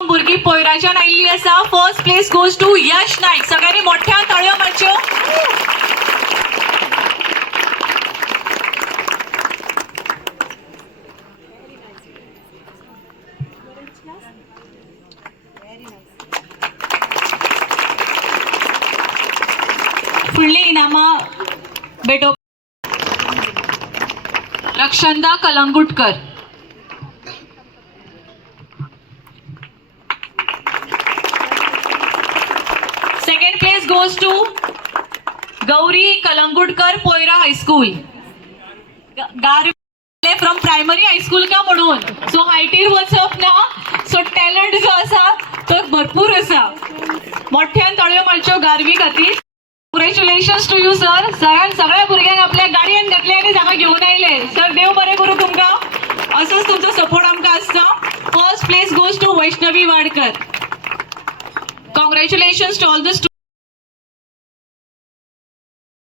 भुरगी पोयराच्यान आयिल्ली आसा. First place goes to Yash Naik. सगळ्यांनी मोठ्या ताळयो मारच्यो. फुडली इनामां भेटो. Rakshanda Kalangutkar. Second place goes to Gauri Kalangutkar, Poira high school. From primary high school का म्हणून. सो हायटीर वचप ना. सो टॅलंट जो आसा तो भरपूर आसा. मोठ्यान ताळयो मारच्यो गारवी खातीर. Congratulations to you sir. सरान सगळ्या भुरग्यांक आपल्या गाडयेन घातले आनी हांगा घेवन आयले. सर देव बरें करूं तुमकां. असोच तुमचो सपोर्ट आमकां आसता. First place goes to Vaishnavi Wadkar. Congratulations to all the